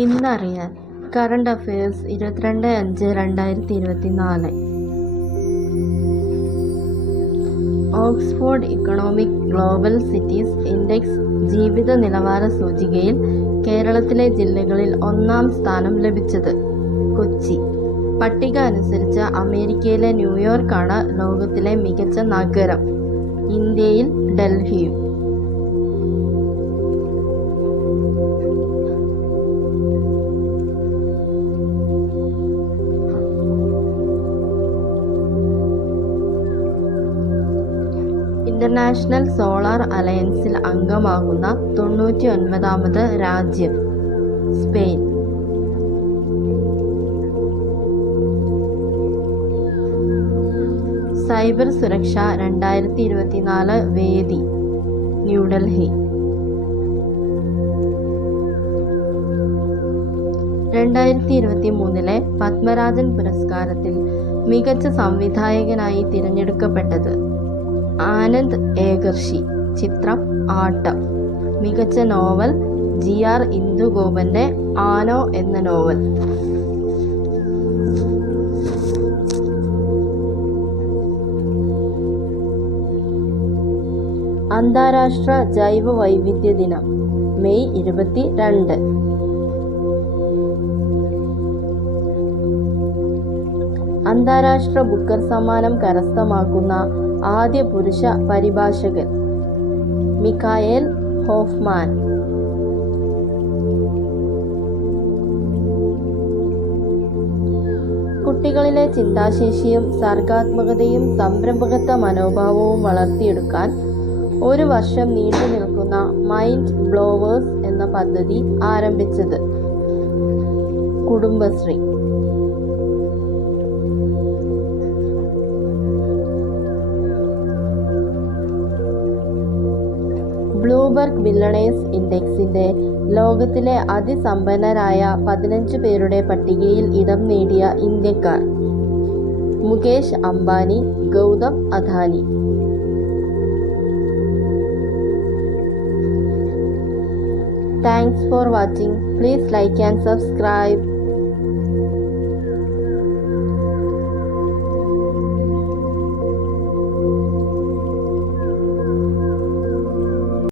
ഇന്നറിയാൻ current affairs 22/5/2024. Oxford economic global cities index ജീവിത നിലവാര സൂചികയിൽ കേരളത്തിലെ ജില്ലകളിൽ 1-ാം സ്ഥാനം ലഭിച്ചത് കൊച്ചി. പട്ടിക അനുസരിച്ച് അമേരിക്കയിലെ ന്യൂയോർക്കാണ് ലോകത്തിലെ മികച്ച നഗരം, ഇന്ത്യയിൽ ഡൽഹിയും. ഇന്റർനാഷണൽ സോളാർ അലയൻസിൽ അംഗമാകുന്ന 99ാമത് രാജ്യം സ്പെയിൻ. സൈബർ സുരക്ഷ 2024 വേദി ന്യൂഡൽഹി. 2023 പത്മരാജൻ പുരസ്കാരത്തിൽ മികച്ച സംവിധായകനായി തിരഞ്ഞെടുക്കപ്പെട്ടത് ആനന്ദ് ഏകർഷി. ചിത്രം ആട്ടം. മികച്ച നോവൽ GR ഇന്ദുഗോപന്റെ ആനോ എന്ന നോവൽ. അന്താരാഷ്ട്ര ജൈവ വൈവിധ്യ ദിനം മെയ് 22. അന്താരാഷ്ട്ര ബുക്കർ സമ്മാനം കരസ്ഥമാക്കുന്ന ആദ്യ പുരുഷ പരിഭാഷകൻ മിഖായേൽ ഹോഫ്മാൻ. കുട്ടികളിലെ ചിന്താശേഷിയും സർഗാത്മകതയും സംരംഭകത്വ മനോഭാവവും വളർത്തിയെടുക്കാൻ 1 വർഷം നീണ്ടു നിൽക്കുന്ന മൈൻഡ് ബ്ലോവേഴ്സ് എന്ന പദ്ധതി ആരംഭിച്ചത് കുടുംബശ്രീ. ബ്ലൂംബർഗ് ബില്യണേഴ്സ് ഇൻഡെക്സിന്റെ ലോകത്തിലെ അതിസമ്പന്നരായ 15 പേരുടെ പട്ടികയിൽ ഇടം നേടിയ ഇന്ത്യക്കാർ: Mukesh Ambani, Gautam Adani. Thanks for watching. Please like and subscribe.